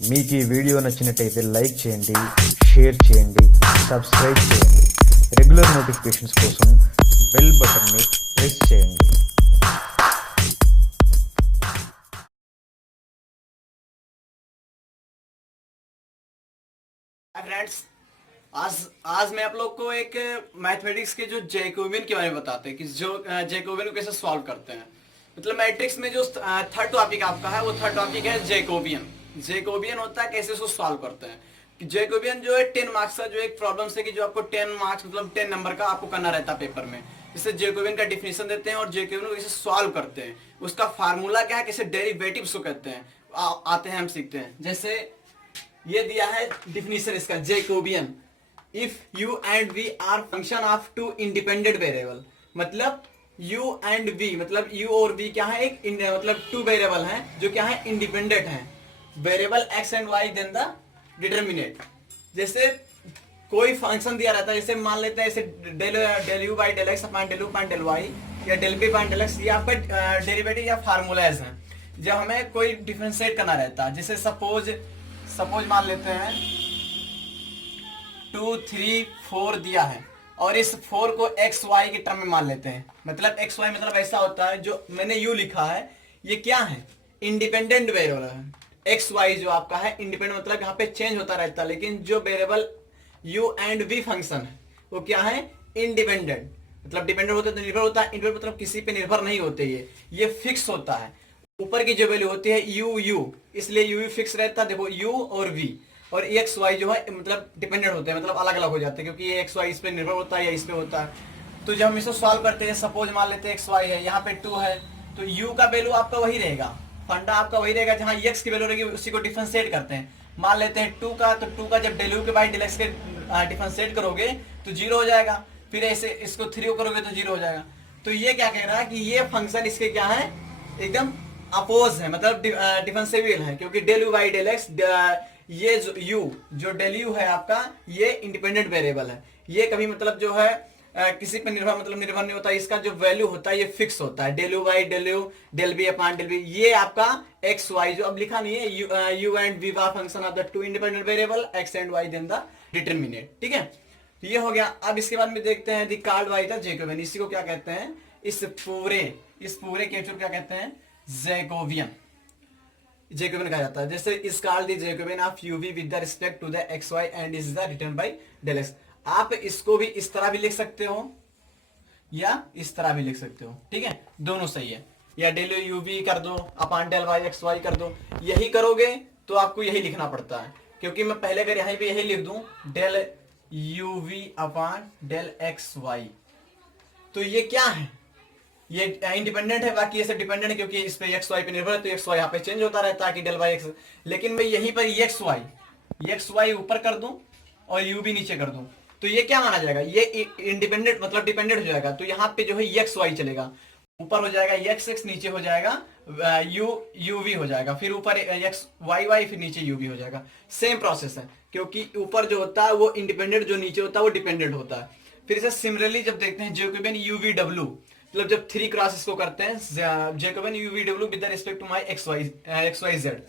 మీకు ఈ వీడియో నచ్చినట్టయితే లైక్ చేయండి, షేర్ చేయండి, సబ్స్క్రైబ్ చేయండి. రెగ్యులర్ నోటిఫికేషన్స్ కోసం బెల్ బటన్ని ప్రెస్ చేయండి. हाय फ्रेंड्स, आज मैं आप लोग को एक मैथमेटिक्स के जो जैकोबियन के बारे में बताते हैं कि जो जैकोबियन को कैसे सॉल्व करते हैं. मतलब मैट्रिक्स में जो थर्ड टॉपिक आपका है वो थर्ड टॉपिक है जैकोबियन. जैकोबियन होता है कैसे उसको सॉल्व करते हैं. कि जैकोबियन जो है 10 मार्क्स का जो एक प्रॉब्लम है कि जो आपको 10 मार्क्स मतलब 10 नंबर का आपको करना रहता है पेपर में. जिससे जैकोबियन का डिफिनेशन देते हैं और जैकोबियन को कैसे सॉल्व करते हैं, उसका फार्मूला क्या है, कैसे डेरिवेटिव्स को कहते हैं आते हैं, हम सीखते हैं. जैसे ये दिया है डिफिनेशन इसका Jacobian. If u and v are function of two independent variable. मतलब u एंड v मतलब u और v क्या है, एक मतलब टू वेरिएबल हैं जो क्या है, इंडिपेंडेंट हैं. Variable x and y then the determinant. जैसे कोई फंक्शन दिया रहता है, जैसे मान लेते हैं जैसे del u by del x upon del u upon del y या del b upon del x, ये आपका डेरिवेटिव या फार्मूलाज हैं. जब हमें कोई डिफरेंशिएट करना रहता है, जैसे सपोज मान लेते हैं 2, 3, 4 दिया है और इस 4 को एक्स वाई के टर्म में मान लेते हैं. मतलब एक्स वाई मतलब ऐसा होता है, जो मैंने यू लिखा है ये क्या है, इंडिपेंडेंट वेरिएबल है. एक्स वाई जो आपका है इंडिपेंडेंट मतलब यहाँ पे चेंज होता रहता है, लेकिन जो variable u and v function है वो क्या है, इंडिपेंडेंट. मतलब डिपेंडेंट होते तो निर्भर होता है, इंडिपेंडेंट मतलब किसी पे निर्भर नहीं होते, ये फिक्स होता है. ऊपर की जो वैल्यू होती है यू, इसलिए यू फिक्स रहता है. देखो यू और वी और एक्स वाई जो है मतलब डिपेंडेंट होते हैं, मतलब अलग अलग हो जाते हैं, क्योंकि ये एक्स वाई इस पे निर्भर होता है या इस पे होता है. तो जब हम इसको सॉल्व करते हैं, सपोज मान लेते हैं एक्स वाई है, यहाँ पे 2 है, तो यू का वैल्यू आपका वही रहेगा, फंडा आपका वही रहेगा. जहाँ एक्स की वैल्यू रहेगी उसी को डिफरेंशिएट करते हैं. मान लेते हैं 2 का, तो 2 का जब डेल यू के बाई डेल एक्स के डिफरेंशिएट करोगे तो 0 हो जाएगा. फिर ऐसे इसको 3 करोगे तो 0 हो जाएगा. तो ये क्या कह रहा है कि ये फंक्शन इसके क्या है, एकदम अपोज है, मतलब डिफरेंशिएबल है. क्योंकि del u by del x, ये जो डेल यू है आपका, ये इंडिपेंडेंट वेरिएबल है. ये कभी मतलब जो है किसी पे निर्भर मतलब निर्भर नहीं होता. इसका जो वैल्यू होता है ये फिक्स होता है. Del u by del u, del b upon del b, ये आपका एक्स वाई जो अब लिखा नहीं है, u and v are function of the two independent variable x and y then the determinant. ठीक है, तो ये हो गया. अब इसके बाद में देखते हैं the card by the Jacobian. इसी को क्या कहते हैं, इस पूरे कैप्चर क्या कहते हैं, जैकोबियन कहा जाता है. जैसे इस card the Jacobian of u v with the respect to the x y and is the return by del x. आप इसको भी इस तरह भी लिख सकते हो या इस तरह भी लिख सकते हो. ठीक है, दोनों सही है. या डेल यू वी कर दो upon del y x y कर दो. यही करोगे तो आपको यही लिखना पड़ता है, क्योंकि मैं पहले अगर यहीं पे यही लिख दूं del u v upon del x y, तो ये क्या है, ये इंडिपेंडेंट है, बाकी ये सब डिपेंडेंट है, क्योंकि इस पे एक्स वाई पे निर्भर है. तो एक्स वाई यहाँ पे चेंज होता रहता है कि डेल वाई एक्स. लेकिन मैं यहीं पर एक्स वाई ऊपर कर दूं और यू भी नीचे कर दूं, तो ये क्या माना जाएगा, ये इंडिपेंडेंट मतलब डिपेंडेंट हो जाएगा. तो यहाँ पे जो है एक्स वाई चलेगा, ऊपर हो जाएगा एक्स एक्स, नीचे हो जाएगा यू वी हो जाएगा, फिर ऊपर एक्स वाई फिर नीचे यू वी हो जाएगा. सेम प्रोसेस है, क्योंकि ऊपर जो होता है वो इंडिपेंडेंट, जो नीचे होता है वो डिपेंडेंट होता है. फिर इसे सिमिलरली जब देखते हैं जैकोबियन यू वी डब्ल्यू, मतलब जब 3 क्रॉस इसको करते हैं, जैकोबियन यू वी डब्ल्यू with respect to my x y z.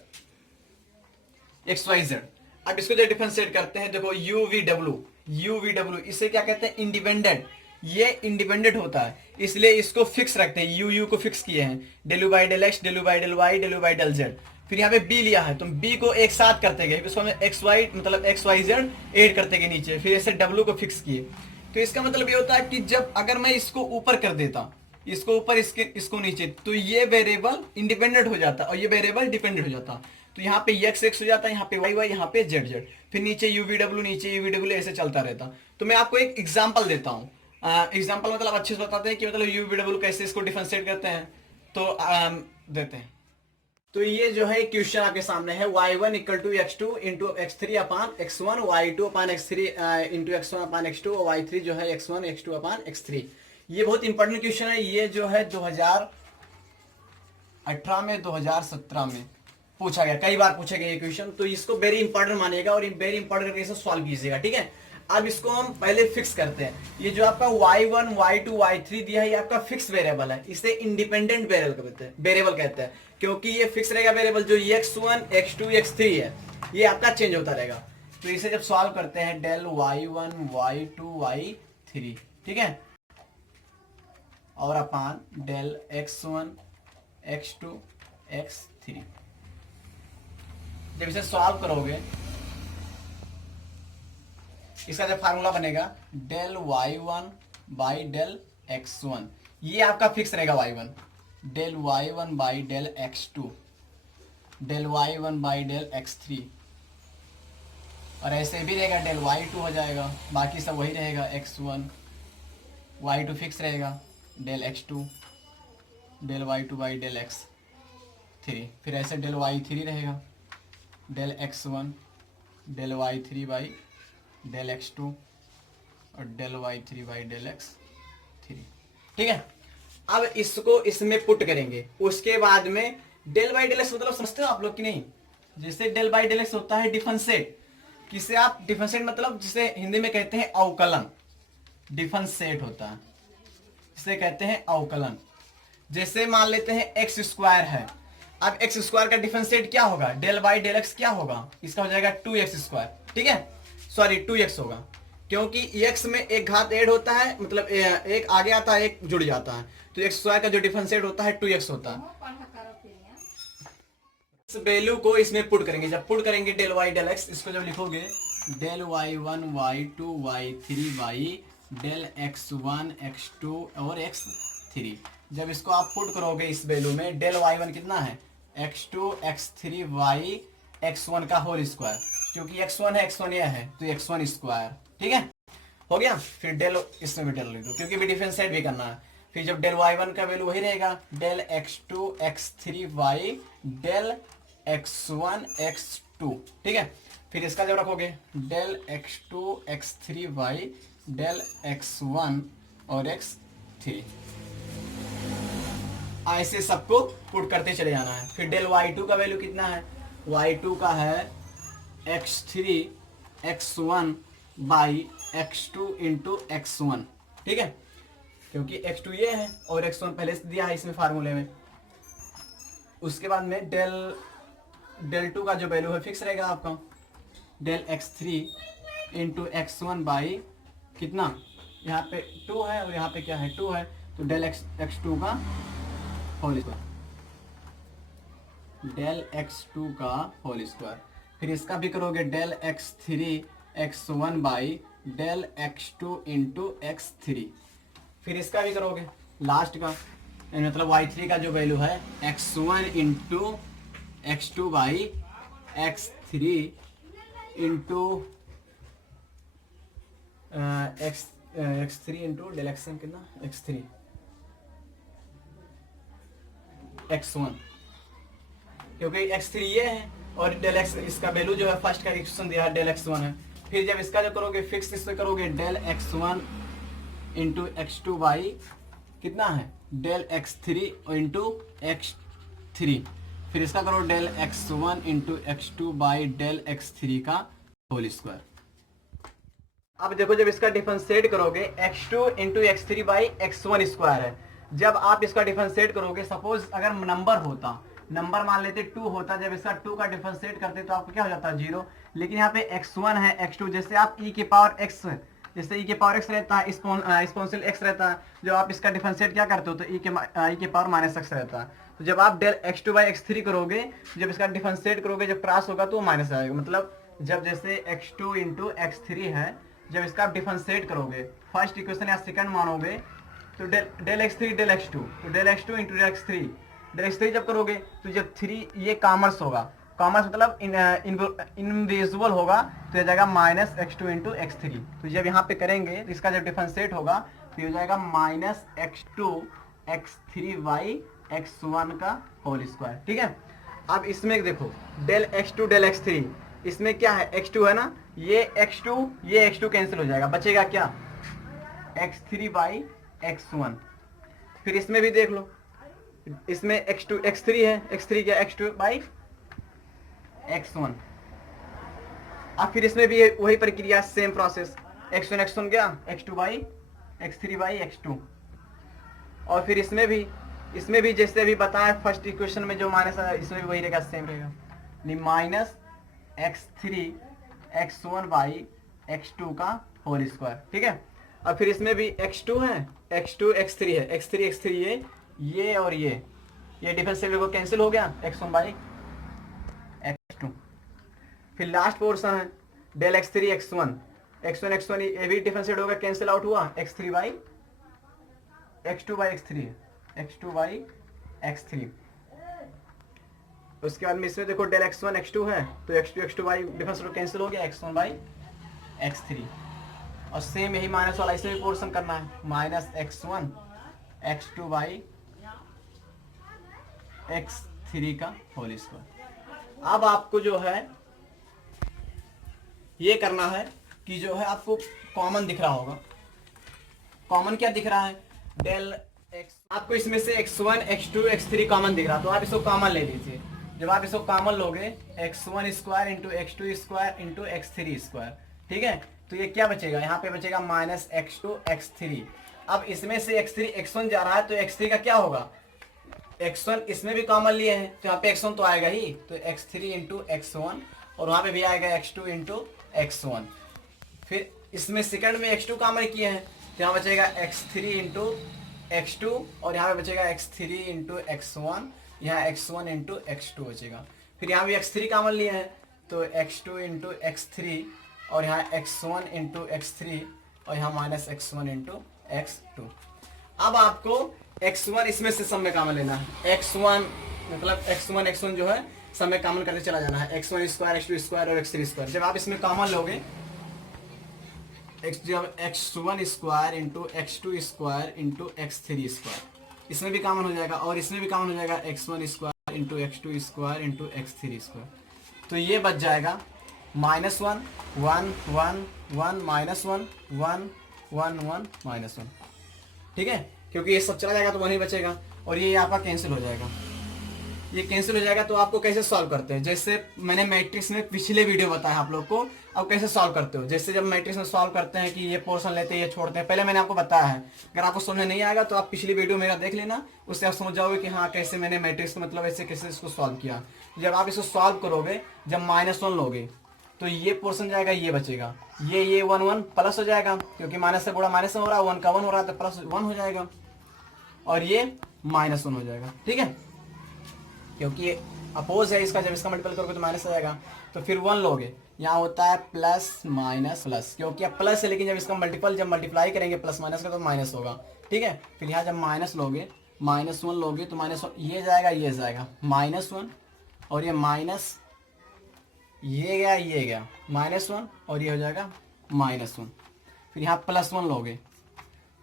अब इसको जो डिफरेंशिएट करते हैं, देखो यू वी डब्ल्यू इसे क्या कहते हैं, इंडिपेंडेंट. ये इंडिपेंडेंट होता है, इसलिए इसको फिक्स रखते हैं, यू को फिक्स किए हैं, del u by del x, del u by del y, del u by del z. फिर यहाँ पे बी लिया है, तुम बी को एक साथ करते गए, इसको हमें एक्स वाई मतलब एक्स वाई जेड एड करते गए नीचे, फिर ऐसे डब्ल्यू को फिक्स किए. तो इसका मतलब ये होता है कि जब अगर मैं इसको ऊपर कर देता, इसको ऊपर इसको नीचे, तो ये वेरिएबल इंडिपेंडेंट हो जाता और ये वेरिएबल डिपेंडेंट हो जाता. तो यहाँ पे एक्स एक्स हो जाता है, यहाँ पे वाई वाई, यहाँ पे जेड जेड, फिर नीचे यूवी डब्ल्यू ऐसे चलता रहता. तो मैं आपको एक एग्जांपल देता हूँ. एग्जांपल मतलब अच्छे से बताते हैं कि मतलब यूवी डब्ल्यू कैसे इसको डिफरेंशिएट करते हैं. तो देते हैं. तो ये जो है क्वेश्चन आपके सामने है, y1 equal to x2 into x3 upon x1, y2 upon x3 into x1 upon x2 और y3 जो है x1 x2 अपान x3. ये बहुत इंपॉर्टेंट क्वेश्चन है. ये जो है 2018 में 2017 में पूछा गया, कई बार पूछा गया ये क्वेश्चन. तो इसको वेरी इंपॉर्टेंट मानिएगा और वेरी इंपॉर्टेंट करके सॉल्व कीजिएगा. ठीक है, अब इसको हम पहले फिक्स करते हैं. ये जो आपका y1 y2 y3 दिया है, ये आपका फिक्स वेरिएबल है. इसे इंडिपेंडेंट वेरिएबल कहते हैं, क्योंकि ये फिक्स रहेगा वेरिएबल जो x1 x2 x3 है. ये आपका चेंज होता रहेगा। तो इसे जब सॉल्व करते हैं डेल y1 y2 y3, ठीक है, और upon del x1 x2 x3, जब इसे सॉल्व करोगे इसका जब फार्मूला बनेगा del y1 by del x1, ये आपका फिक्स रहेगा y1, del y1 by del x2, del y1 by del x3, और ऐसे भी रहेगा डेल y2 हो जाएगा, बाकी सब वही रहेगा x1, y2 फिक्स रहेगा, del x2, del y2 by del x3, फिर ऐसे डेल y3 रहेगा, del x1, del y3 by del x2 और del y3 by del x3, ठीक है। अब इसको इसमें पुट करेंगे, उसके बाद में डेल बाई डेल एक्स मतलब समझते हो आप लोग कि नहीं, जैसे डेल बाई डेल एक्स होता है डिफरेंशिएट, किसे आप डिफरेंशिएट मतलब जिसे हिंदी में कहते हैं अवकलन, डिफरेंशिएट होता है जिसे कहते हैं अवकलन। जैसे मान लेते हैं एक्स स्क्वायर है, अब एक्स स्क्वायर का डिफरेंशिएट क्या होगा, डेल बाई डेल एक्स क्या होगा, इसका हो जाएगा 2x स्क्वायर, ठीक है, सॉरी 2x होगा, क्योंकि x में एक घात ऐड होता है, मतलब एक आगे आता है एक जुड़ जाता है, तो एक्स स्क्वायर का जो डिफरेंशिएट होता है 2x होता है। इस वैल्यू को इसमें पुट करेंगे, जब पुट करेंगे डेल y डेल x, इसको जब लिखोगे del y1 y2 y3 by del x1 x2 और x3, जब इसको आप पुट करोगे इस वैल्यू में डेल y1 कितना है x2 x3 y x1 का होल स्क्वायर, क्योंकि x1 है x1 यह है तो x1 स्क्वायर, ठीक है, हो गया। फिर डेल इसमें भी डेल लिख दो क्योंकि भी डिफरेंशिएट भी करना है। फिर जब डेल y1 का वैल्यू वही रहेगा del x2 x3 y del x1 x2, ठीक है, फिर इसका जब रखोगे del x2 x3 y del x1 और x3, ऐसे सबको पुट करते चले जाना है। फिर डेल y2 का वैल्यू कितना है, y2 का है x3 x1 by x2 into x1, ठीक है, क्योंकि x2 ये है और x1 पहले से दिया है इसमें फार्मूले में। उसके बाद में डेल 2 का जो वैल्यू है फिक्स रहेगा आपका, del x3 into x1 by कितना, यहाँ पे 2 है और यहाँ पे क्या है 2 है, तो डेल x2 का होल स्क्वायर, डेल x2 का होल स्क्वायर। फिर इसका भी करोगे del x3 x1 by del x2 into x3, फिर इसका भी करोगे लास्ट का, मतलब y3 का जो वैल्यू है x1 into x2 by x3 into x3 into del x1 कितना x3 x1, क्योंकि x3 ये है और डेल x इसका वैल्यू जो है फर्स्ट का इक्वेशन दिया है डेल x1 है। फिर जब इसका जो करोगे फिक्स इससे करोगे del x1 into x2 by कितना है डेल x3 इंटू x3, फिर इसका करो del x1 into x2 by del x3 का होल स्क्वायर। अब देखो जब इसका डिफरेंशिएट करोगे x2 into x3 by x1 square है, जब आप इसका डिफरेंशिएट करोगे, सपोज अगर नंबर होता, नंबर मान लेते 2 होता, जब इसका 2 का डिफरेंशिएट करते तो आपको क्या हो जाता 0, लेकिन यहाँ पे x1 है x2, जैसे आप e के पावर x, जैसे e के पावर x रहता है एक्सपोनेंशियल x रहता है, जब आप इसका डिफरेंशिएट क्या करते हो तो e के पावर माइनस x रहता है, तो जब आप डेल x2 बाई x3 करोगे, जब इसका डिफरेंशिएट करोगे जब क्रॉस होगा तो माइनस आएगा, मतलब जब जैसे x2 इंटू x3 है, जब इसका आप डिफरेंशिएट करोगे फर्स्ट इक्वेशन या सेकंड मानोगे तो डेल x3 डेल x2, तो del x2 into del x3 जब करोगे तो जब 3 ये कॉमर्स होगा, कॉमर्स मतलब इनविजिबल होगा, तो ये जाएगा माइनस x2 इंटू x3, तो जब यहाँ पे करेंगे तो इसका जब डिफरेंशिएट होगा तो ये जाएगा minus x2 x3 by x1 का होल स्क्वायर, ठीक है। अब इसमें देखो डेल x2 डेल x3, इसमें क्या है x2 है ना, ये x2 कैंसिल हो जाएगा, बचेगा क्या x3 बाई x1। फिर इसमें भी देख लो, इसमें x3 है, x3 क्या x2 बाई x1। अब फिर इसमें भी वही प्रक्रिया, सेम प्रोसेस, x1 क्या x2 by x3 by x2। और फिर इसमें भी जैसे अभी बताया फर्स्ट इक्वेशन में जो माइनस है, इसमें भी वही रहेगा, सेम रहेगा, minus x3 x1 by x2 का होल स्क्वायर। ठीक है, अब फिर इसमें भी x2 है, x2 x3 है, x3 x3 ये और ये डिफरेंशियल को कैंसिल हो गया, x1 बाई x2। फिर लास्ट पोर्शन है डेल x3 x1 x1 ये भी डिफरेंशिएट होगा, कैंसिल आउट हुआ, x3 by x2 by x3 x2 by x3। उसके बाद में इसमें देखो डेल x1 x2 है तो x2 बाई डिफरेंशिएट कैंसिल हो गया, x1 बाई x3। और सेम यही माइनस वाला इसमें भी पोर्शन करना है, minus x1 x2 by x3 का होल स्क्वायर। अब आपको जो है ये करना है कि जो है आपको कॉमन दिख रहा होगा, कॉमन क्या दिख रहा है, डेल x। आपको इसमें से x1 x2 x3 कॉमन दिख रहा, तो आप इसको कॉमन ले लीजिए। जब आप इसको कॉमन लोगे x1 square into x2 square into x3 square, ठीक है, तो ये क्या बचेगा, यहाँ पे बचेगा माइनस x2 x3। अब इसमें से x3 x1 जा रहा है तो x3 का क्या होगा, x1 इसमें भी कॉमन लिए हैं तो यहाँ पे x1 तो आएगा ही, तो x3 इंटू x1 और वहाँ पे भी आएगा x2 इंटू x1। फिर इसमें सेकंड में x2 कॉमन किए हैं तो यहाँ बचेगा x3 इंटू x2 और यहाँ पे बचेगा x3 इंटू x1, यहाँ x1 इंटू x2 बचेगा। फिर यहाँ भी x3 कॉमन लिए हैं तो x2 इंटू x3 और यहाँ x1 इंटू x3 और यहाँ माइनस x1 इंटू x2। अब आपको x1 इसमें से सब में कॉमन लेना है, x1 मतलब x1 जो है सब में कॉमन करते चला जाना है, x1 स्क्वायर x2 स्क्वायर और x3 स्क्वायर। जब आप इसमें कॉमन लोगे जब x1 square into x2 square into x3 square, इसमें भी कॉमन हो जाएगा और इसमें भी कॉमन हो जाएगा, x1 square into x2 square into x3 square. तो ये बच जाएगा -1 1 1 1 -1 1 1 1 -1। ठीक है, क्योंकि ये सब चला जाएगा तो वहीं बचेगा और ये आपका कैंसिल हो जाएगा। ये कैंसिल हो जाएगा तो आपको कैसे सॉल्व करते हैं, जैसे मैंने मैट्रिक्स में पिछले वीडियो बताया आप लोग को, अब कैसे सॉल्व करते हो। जैसे जब मैट्रिक्स में सॉल्व करते हैं कि ये पोर्शन लेते हैं ये छोड़ते हैं, पहले मैंने आपको बताया है। अगर आपको समझ नहीं आएगा तो आप पिछली वीडियो मेरा देख लेना, उससे आप समझ जाओगे कि हाँ कैसे मैंने मैट्रिक्स को मतलब ऐसे कैसे इसको सॉल्व किया। जब आप इसको सॉल्व करोगे, जब -1 लोगे तो ये पोर्शन जाएगा, ये बचेगा, ये 1 1 प्लस हो जाएगा, क्योंकि माइनस से बड़ा माइनस में हो रहा है, 1 का 1 हो रहा है तो प्लस 1 हो जाएगा और ये -1 हो जाएगा। ठीक है, क्योंकि ये अपोज है इसका, जब इसका मल्टीपल करोगे तो माइनस आ जाएगा। तो फिर 1 लोगे, यहाँ होता है प्लस माइनस प्लस, क्योंकि अब प्लस है लेकिन जब इसका मल्टीपल जब मल्टीप्लाई करेंगे प्लस माइनस का तो माइनस होगा। ठीक है, फिर यहाँ जब माइनस लोगे -1 लोगे तो -1 ये जाएगा -1 और ये माइनस ये गया -1 और ये हो जाएगा -1। फिर यहाँ +1 लोगे,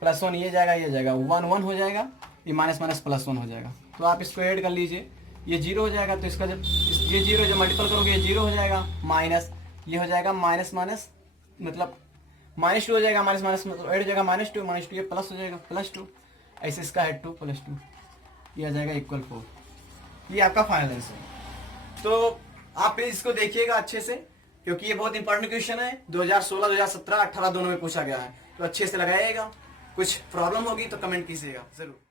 +1 ये जाएगा 1 1 हो जाएगा, ये माइनस +1 हो जाएगा। तो आप इसको ऐड कर लीजिए, ये 0 हो जाएगा तो इसका जब ये 0 जब मल्टीपल करोगे ये 0 हो जाएगा, माइनस ये हो जाएगा माइनस मतलब -2 हो जाएगा, माइनस मतलब ऐड हो जाएगा -2 ये प्लस हो जाएगा +2, ऐसे इसका है 2 + 2 ये आ जाएगा =4। ये आपका फाइनल आंसर है। तो आप प्लीज इसको देखिएगा अच्छे से, क्योंकि ये बहुत इंपॉर्टेंट क्वेश्चन है, 2016 2017 18 दोनों में पूछा गया है, तो अच्छे से लगाइएगा। कुछ प्रॉब्लम होगी तो कमेंट कीजिएगा जरूर।